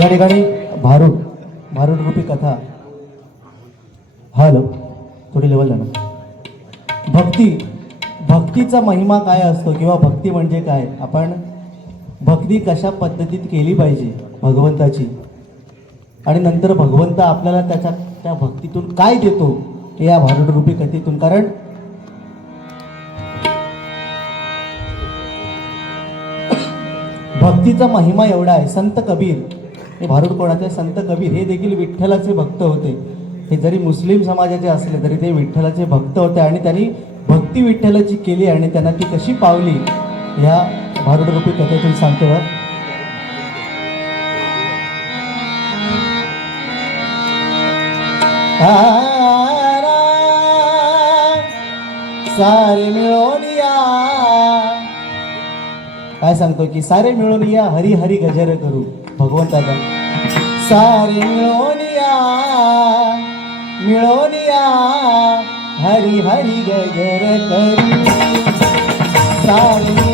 या ठिकाणी भारूड भारूड रूपी कथा. हॅलो थोडी लेवल जाणार. भक्ती भक्तीचा महिमा काय असतो किंवा भक्ती म्हणजे काय? आपण भक्ती कशा पद्धतीत केली पाहिजे भगवंताची? आणि नंतर भगवंत आपल्याला त्याच्या त्या भक्तीतून काय देतो हे या भारूड रूपी कथेतून? कारण भक्तीचा महिमा एवढा आहे. संत कबीर हे कोणाचे संत कबीर हे देखील विठ्ठलाचे भक्त होते. हे जरी मुस्लिम समाजाचे असले तरी ते विठ्ठलाचे भक्त होते आणि त्यांनी भक्ती विठ्ठलाची केली आणि त्यांना ती कशी पावली ह्या भारुडरूपी कथेतून सांगतो सारे मिळून या काय सांगतो की सारे मिळून या हरी हरी गजर करू. भगवंताचा सारे मिळोनिया मिळोनिया हरी हरी गजर करी. सारे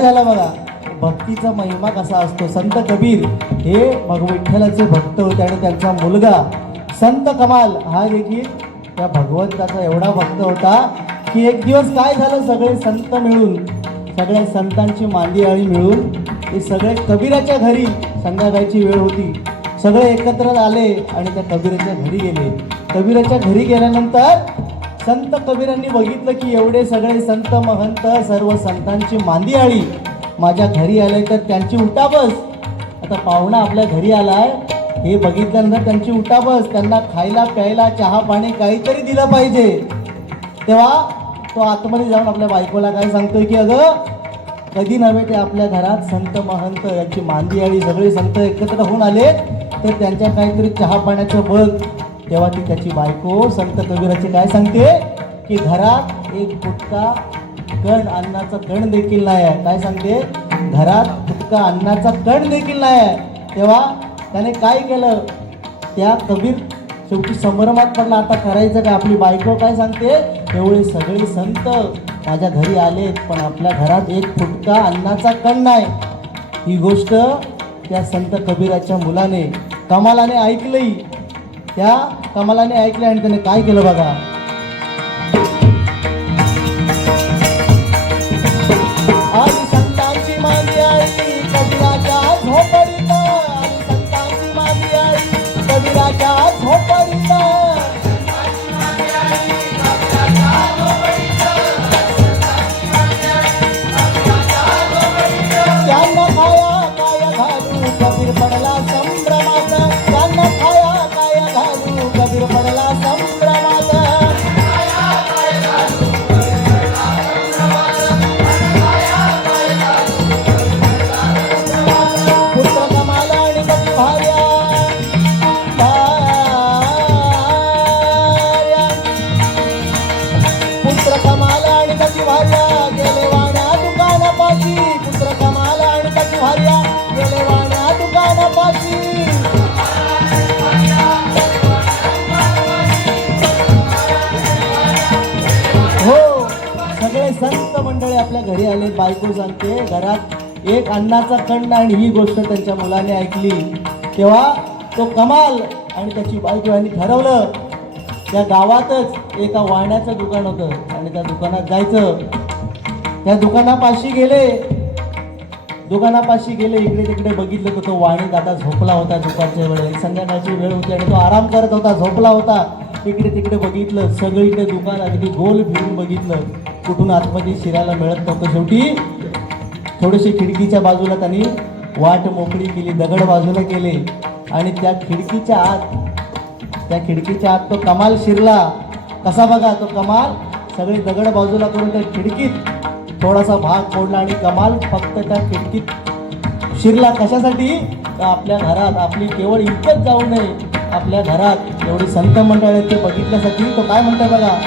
काय झालं बघा भक्तीचा महिमा कसा असतो? संत कबीर हे भग विठ्ठलाचे भक्त होते आणि त्यांचा मुलगा संत कमाल हा देखील त्या भगवंताचा एवढा भक्त होता की एक दिवस काय झालं? सगळे संत मिळून सगळ्या संतांची मांदी आळी मिळून ते सगळे कबीराच्या घरी संध्याकाळची वेळ होती. सगळे एकत्र आले आणि त्या कबीराच्या घरी गेले. कबीराच्या घरी गेल्यानंतर संत कबीरांनी बघितलं की एवढे सगळे संत महंत सर्व संतांची मांदी आळी माझ्या घरी आले तर त्यांची उठाबस. आता पाहुणा आपल्या घरी आलाय. हे बघितल्यानंतर त्यांची उठाबस. त्यांना खायला प्यायला चहा पाणी काहीतरी दिलं पाहिजे. तेव्हा तो आतमध्ये जाऊन आपल्या बायकोला काय सांगतोय की अगं कधी नव्हे ते आपल्या घरात संत महंत यांची मांदी आळी सगळे संत एकत्र होऊन आले तर त्यांच्या काहीतरी चहा पाण्याचं बघ. तेव्हा ती त्याची बायको संत कबीराची काय सांगते? की घरात एक फुटका कण अन्नाचा कण देखील नाही आहे. काय सांगते? घरात फुटका अन्नाचा कण देखील नाही आहे. तेव्हा त्याने काय केलं? त्या कबीर शेवटी संभ्रमात पडला. आता करायचं का आपली बायको काय सांगते? एवढे सगळे संत माझ्या घरी आलेत पण आपल्या घरात एक फुटका अन्नाचा कण नाही. ही गोष्ट त्या संत कबीराच्या मुलाने कमालाने ऐकली त्या कमालाने ऐकले आणि त्याने काय केलं बघा? आणि संतांची माझी आई कबीराच्या झोपडी बायको सांगते घरात एक अन्नाचा कण आणि ही गोष्ट त्यांच्या मुलाने ऐकली. तेव्हा तो कमाल आणि त्याची बायको यांनी ठरवलं त्या गावातच एका वाण्याचं दुकान होतं आणि त्या दुकानात जायचं. त्या दुकानापाशी गेले. दुकानापाशी गेले इकडे तिकडे बघितलं तर तो वाणी दादा झोपला होता दुपारच्या वेळेस संध्याकाळची वेळ होती आणि तो आराम करत होता झोपला होता. इकडे तिकडे बघितलं सगळीकडे दुकान अगदी गोल फिरून बघितलं. कुठून आतमध्ये शिरायला मिळत नव्हतं शेवटी. थोडेसे खिडकीच्या बाजूला त्यांनी वाट मोकळी केली दगड बाजूला केले. आणि त्या खिडकीच्या आत त्या खिडकीच्या आत तो कमाल शिरला. कसा बघा तो कमाल? सगळे दगड बाजूला करून त्या खिडकीत थोडासा भाग फोडला आणि कमाल फक्त त्या खिडकीत शिरला. कशासाठी? तर आपल्या घरात आपली केवळ इतकंच जाऊ नये. आपल्या घरात एवढी संत मंडळ आहेत ते बघितल्यासाठी. तो काय म्हणतोय बघा?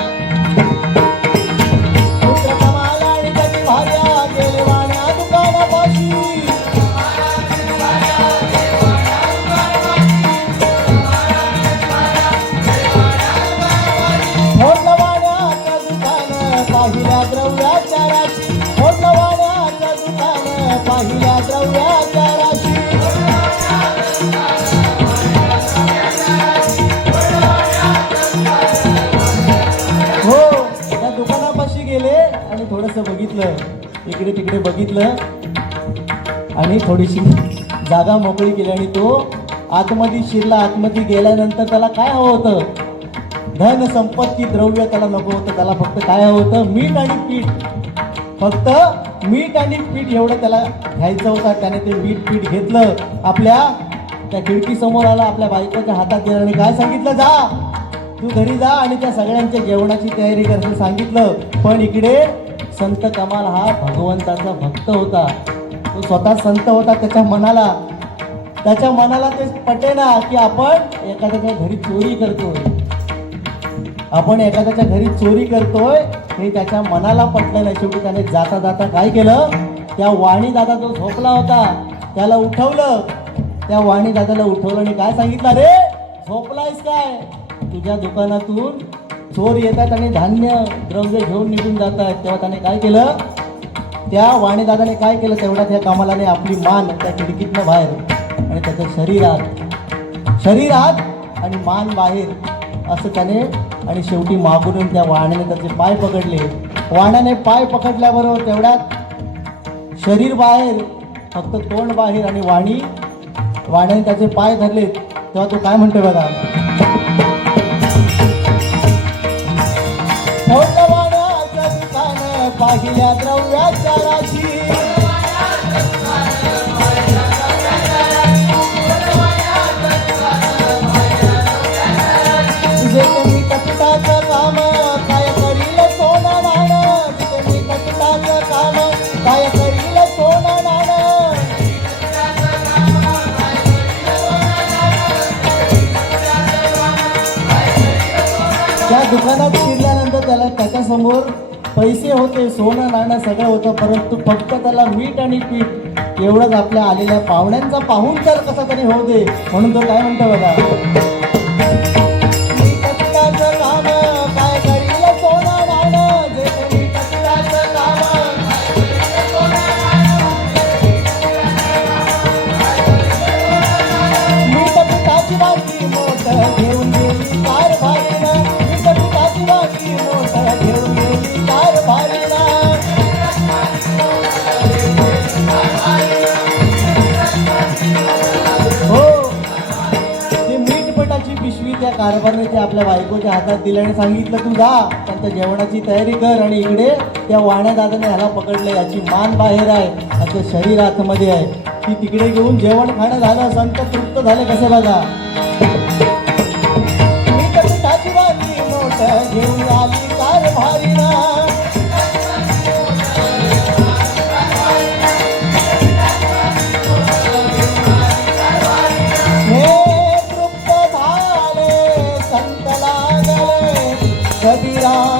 आणि थोडंसं बघितलं इकडे तिकडे बघितलं. आणि थोडीशी जागा मोकळी केली आणि तो आतमध्ये शिरला. आतमध्ये गेल्यानंतर त्याला काय हवं होतं? धन संपत्ती द्रव्य त्याला नको होतं. त्याला फक्त काय हवं होतं? मीठ आणि पीठ. फक्त मीठ आणि पीठ एवढं त्याला घ्यायचं होतं. त्याने ते मीठ पीठ घेतलं. आपल्या त्या खिडकीसमोर आला. आपल्या बायकोच्या हातात दिलं आणि काय सांगितलं? जा. तू घरी जा आणि त्या सगळ्यांच्या जेवणाची तयारी कर सांगितलं. पण इकडे संत कमाल हा भगवंताचा भक्त होता. तो स्वतः संत होता त्याच्या मनाला. त्याच्या मनाला ते पटेना की आपण एखाद्याच्या घरी चोरी करतोय. आपण एखाद्याच्या घरी चोरी करतोय हे त्याच्या मनाला पटलं नाही. शेवटी त्याने जाता जाता काय केलं? त्या वाणी दादा जो झोपला होता त्याला उठवलं. त्या वाणी दादाला उठवलं आणि काय सांगितलं? रे झोपलायस काय? तुझ्या दुकानातून चोर येतात आणि धान्य द्रव्य घेऊन निघून जात आहेत तेव्हा त्याने काय केलं? त्या वाणीदादाने काय केलं? तेवढ्या त्या कामालाने आपली मान त्या खिडकीतनं बाहेर आणि त्याचं शरीरात शरीरात आणि मान बाहेर असं त्याने आणि शेवटी मागून त्या वाण्याने त्याचे पाय पकडले. वाण्याने पाय पकडल्याबरोबर तेवढ्यात शरीर बाहेर फक्त तोंड बाहेर आणि वाणी वाण्याने त्याचे पाय धरले तेव्हा तो काय म्हणतोय बघा? पाहिल्या द्रव्याच्या राशी. तुझे कमी कपटाचं काम काय करील सोनं नाणं तुझे मी काम काय करील सोनं नाणं त्या दुकानात शिरल्यानंतर त्याला त्याच्यासमोर पैसे होते सोनं नाणं सगळं होतं परंतु फक्त त्याला मीठ आणि पीठ एवढंच आपल्या आलेल्या पाहुण्यांचा पाहून तर कसा तरी होऊ दे म्हणून तो काय म्हणतो बघा? पिशवी कारभारने ते आपल्या बायकोच्या हातात दिली आणि सांगितलं तू जा त्यांच्या जेवणाची तयारी कर आणि इकडे त्या वाण्या दादाने ह्याला पकडलं याची मान बाहेर आहे असं शरीर आतमध्ये आहे. ती तिकडे घेऊन जेवण खाणं झालं संत तृप्त झाले कसे बघा? मीठ घेऊन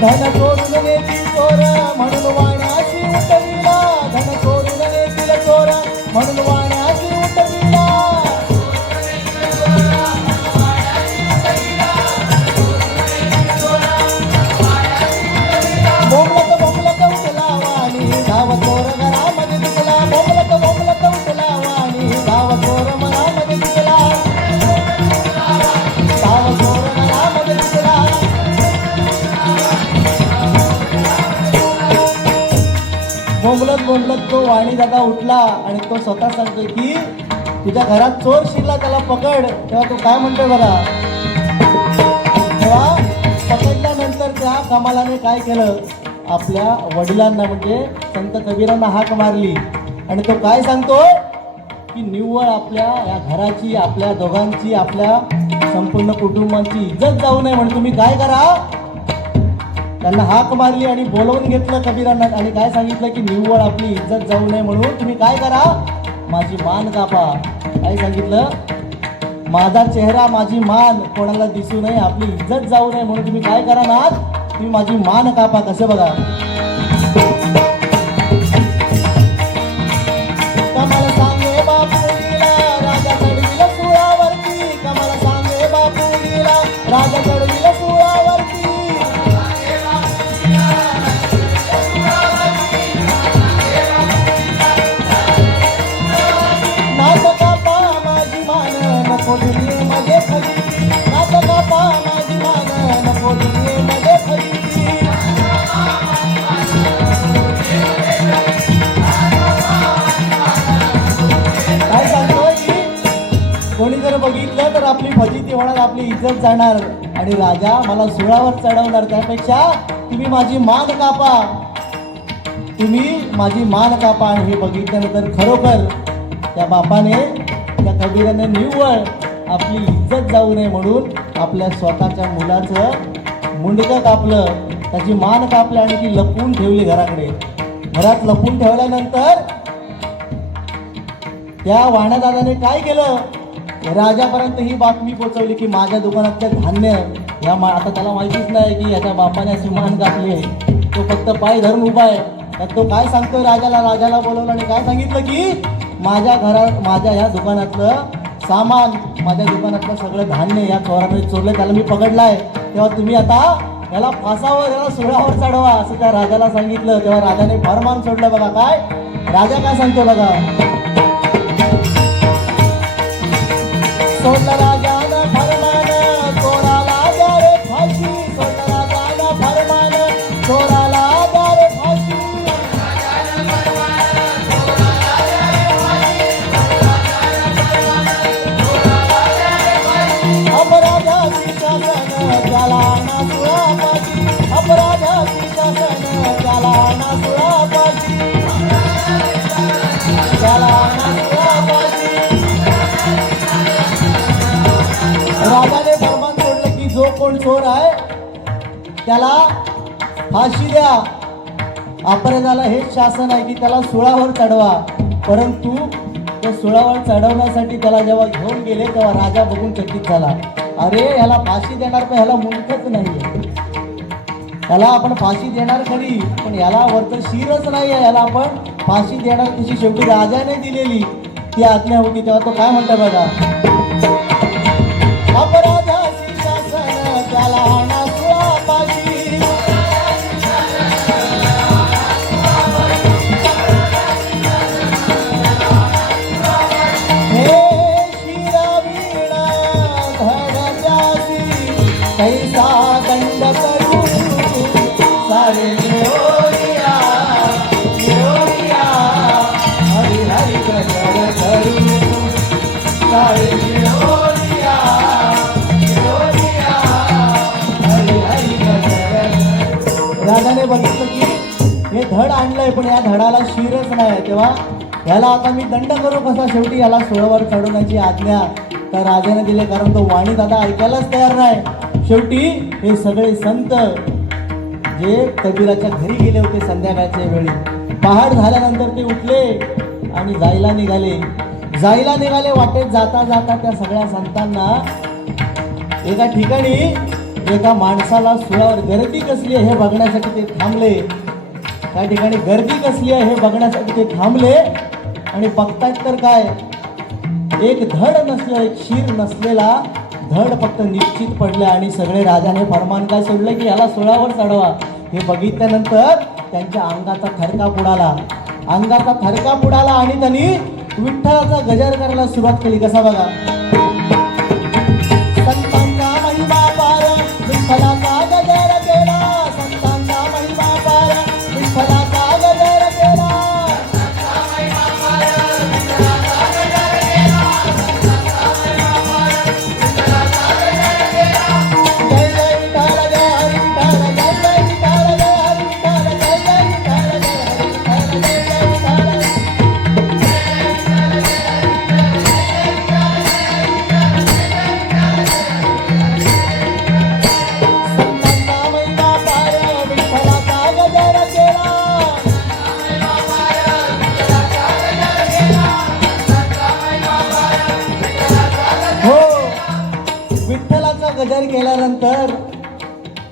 धन चोरून दादा उठला आणि तो स्वतः सांगतोय की तुझ्या घरात चोर शिरला त्याला पकड. तेव्हा तो काय म्हणतोय बघा? तेव्हा पकडल्यानंतर त्या कमालाने काय केलं? आपल्या वडिलांना म्हणजे संत कबीरांना हाक मारली. आणि तो काय सांगतो की निव्वळ आपल्या या घराची आपल्या दोघांची आपल्या संपूर्ण कुटुंबांची इज्जत जाऊ नये म्हणून तुम्ही काय करा? त्यांना हाक मारली आणि बोलवून घेतलं कबीरांना. आणि काय सांगितलं की निव्वळ आपली इज्जत जाऊ नये म्हणून तुम्ही काय करा? माझी मान कापा. काय सांगितलं? माझा चेहरा माझी मान कोणाला दिसू नये आपली इज्जत जाऊ नये म्हणून तुम्ही काय करा ना तुम्ही माझी मान कापा. कसे बघा? होणार इज्जत जाणार. आणि राजा मला सुळावर चढवणार. त्यापेक्षा तुम्ही माझी मान कापा. तुम्ही माझी मान कापा आणि हे बघितल्यानंतर खरोखर त्या बापाने त्या कबीराने निव्वळ आपली इज्जत जाऊ नये म्हणून आपल्या स्वतःच्या मुलाचं मुंडकं कापलं. त्याची मान कापली आणि ती लपवून ठेवली घराकडे. घरात लपवून ठेवल्यानंतर त्या वाण्यादादाने काय केलं? राजापर्यंत ही बातमी पोचवली की माझ्या दुकानातलं धान्य या मा आता त्याला माहितीच नाही की याच्या बापाने अशी मान आहे. तो फक्त पाय धरून उभा आहे. तर तो काय सांगतोय राजाला? राजाला बोलवलं आणि काय सांगितलं की माझ्या घरात माझ्या ह्या दुकानातलं सामान माझ्या दुकानातलं सगळं धान्य या चोराने चोरलं त्याला मी पकडलाय. तेव्हा तुम्ही आता याला फासावर याला सोळावर चढवा असं त्या राजाला सांगितलं. तेव्हा राजाने फरमान सोडलं बघा काय? राजा काय सांगतो बघा? सोडलं कोण चोर आहे त्याला फाशी द्या. अपराधाला हेच शासन आहे की त्याला सुळावर चढवा. परंतु त्या सुळावर चढवण्यासाठी त्याला जेव्हा घेऊन गेले तेव्हा राजा बघून चकित झाला. अरे ह्याला फाशी देणार पण ह्याला मुंडकच नाही त्याला आपण फाशी देणार खरी पण याला वरचं शिरच नाही आहे याला आपण फाशी देणार तशी शेवटी राजाने दिलेली. ती आज्ञा होती तेव्हा तो काय म्हणता बघा? आहे पण या धडाला शिरच नाही. तेव्हा ह्याला आता मी दंड करू कसा? शेवटी याला सोळावर चढवण्याची आज्ञा त्या राजाने दिले कारण तो वाणी दादा ऐकायलाच तयार नाही. शेवटी हे सगळे संत जे कबीराच्या घरी गेले होते संध्याकाळच्या वेळी पहाड झाल्यानंतर ते उठले आणि जायला निघाले. जायला निघाले वाटेत जाता जाता त्या सगळ्या संतांना एका ठिकाणी एका माणसाला सुळावर गर्दी कसली हे बघण्यासाठी ते थांबले. त्या ठिकाणी गर्दी कसली आहे हे बघण्यासाठी ते थांबले. आणि बघतायत तर काय एक धड नसलं एक शीर नसलेला धड फक्त निश्चित पडलं आणि सगळे राजाने फरमान काय सोडलं की याला सोळावर चढवा. हे बघितल्यानंतर त्यांच्या अंगाचा थरका बुडाला अंगाचा थरका बुडाला आणि त्यांनी विठ्ठलाचा गजर करायला सुरुवात केली. कसा बघा?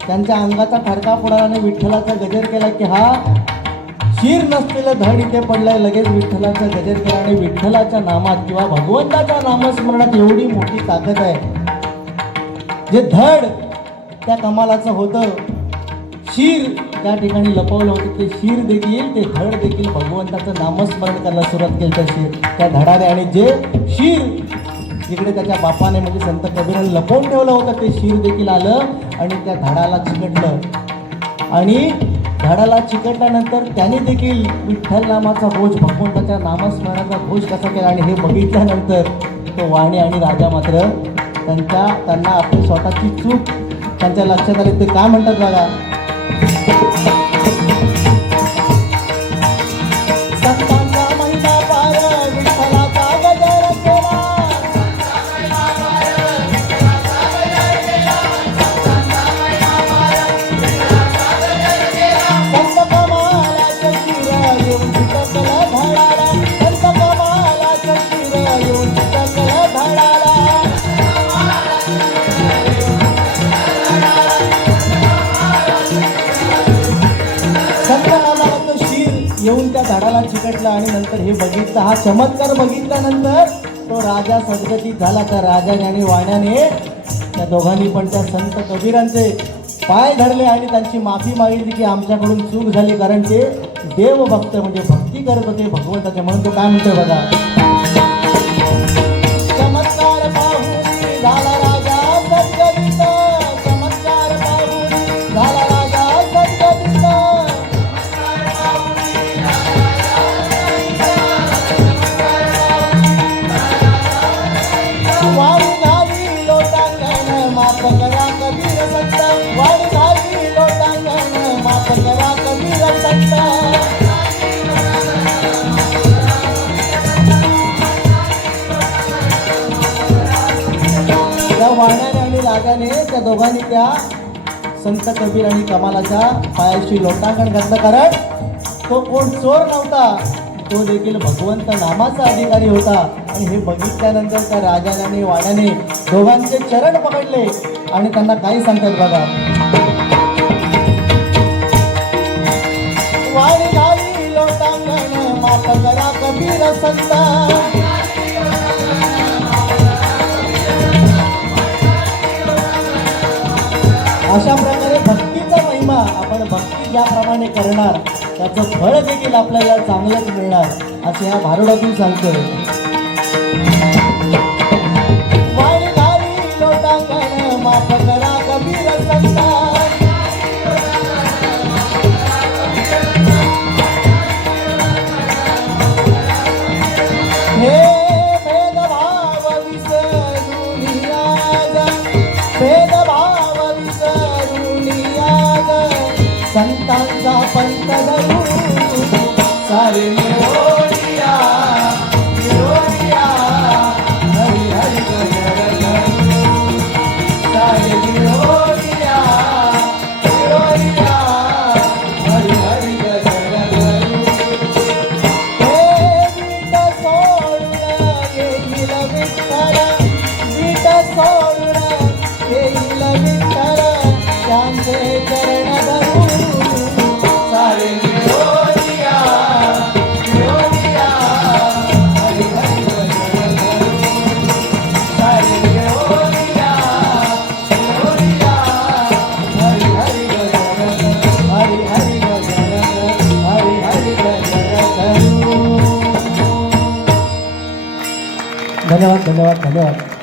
त्यांच्या अंगाचा फडका पुढाराने विठ्ठलाचा गजर केला की हा शीर नसलेलं धड इथे पडलंय. लगेच विठ्ठलाचा गजर केला आणि विठ्ठलाच्या नामात किंवा भगवंताच्या नामस्मरणात एवढी मोठी ताकद आहे. जे धड त्या कमालाचं होतं शीर त्या ठिकाणी लपवलं होतं ते शीर देखील ते धड देखील भगवंताचं नामस्मरण करायला सुरुवात केली त्या शीर त्या धडाने. आणि जे शीर जिकडे त्याच्या बापाने म्हणजे संत कबीराने लपवून ठेवलं होतं ते शिर देखील आलं आणि त्या झाडाला चिकटलं. आणि झाडाला चिकटल्यानंतर त्याने देखील विठ्ठल नामाचा घोष भगवंताच्या नामस्मरणाचा घोष कसा केला आणि हे बघितल्यानंतर तो वाणी आणि राजा मात्र त्यांच्या त्यांना आपली स्वतःची चूक त्यांच्या लक्षात आली. ते काय म्हणतात बघा? झाडाला आणि नंतर हे बघितलं हा चमत्कार बघितल्यानंतर तो राजा सद्गतीत झाला. त्या राजाने आणि वाण्याने त्या दोघांनी पण त्या संत कबीरांचे पाय धरले आणि त्यांची माफी मागितली की आमच्याकडून चूक झाली कारण ते देवभक्त म्हणजे भक्ती करत होते. भगवंताचे म्हणून तो काय म्हणतोय बघा? रागाने त्या दोघांनी त्या संत कबीर आणि कमालाच्या पायाशी लोटांगण घातलं. कारण तो कोण चोर नव्हता तो देखील भगवंत नामाचा अधिकारी होता. आणि हे बघितल्यानंतर त्या राजाने आणि दोघांचे चरण पकडले आणि त्यांना काही सांगतात बघा. वाणी लोटांगण माता करा कबीर संता. अशा प्रकारे भक्तीचा महिमा आपण भक्ती ज्याप्रमाणे करणार त्याचं फळ देखील आपल्याला चांगलंच मिळणार असं ह्या भारुडातून सांगतोय. come on, come on.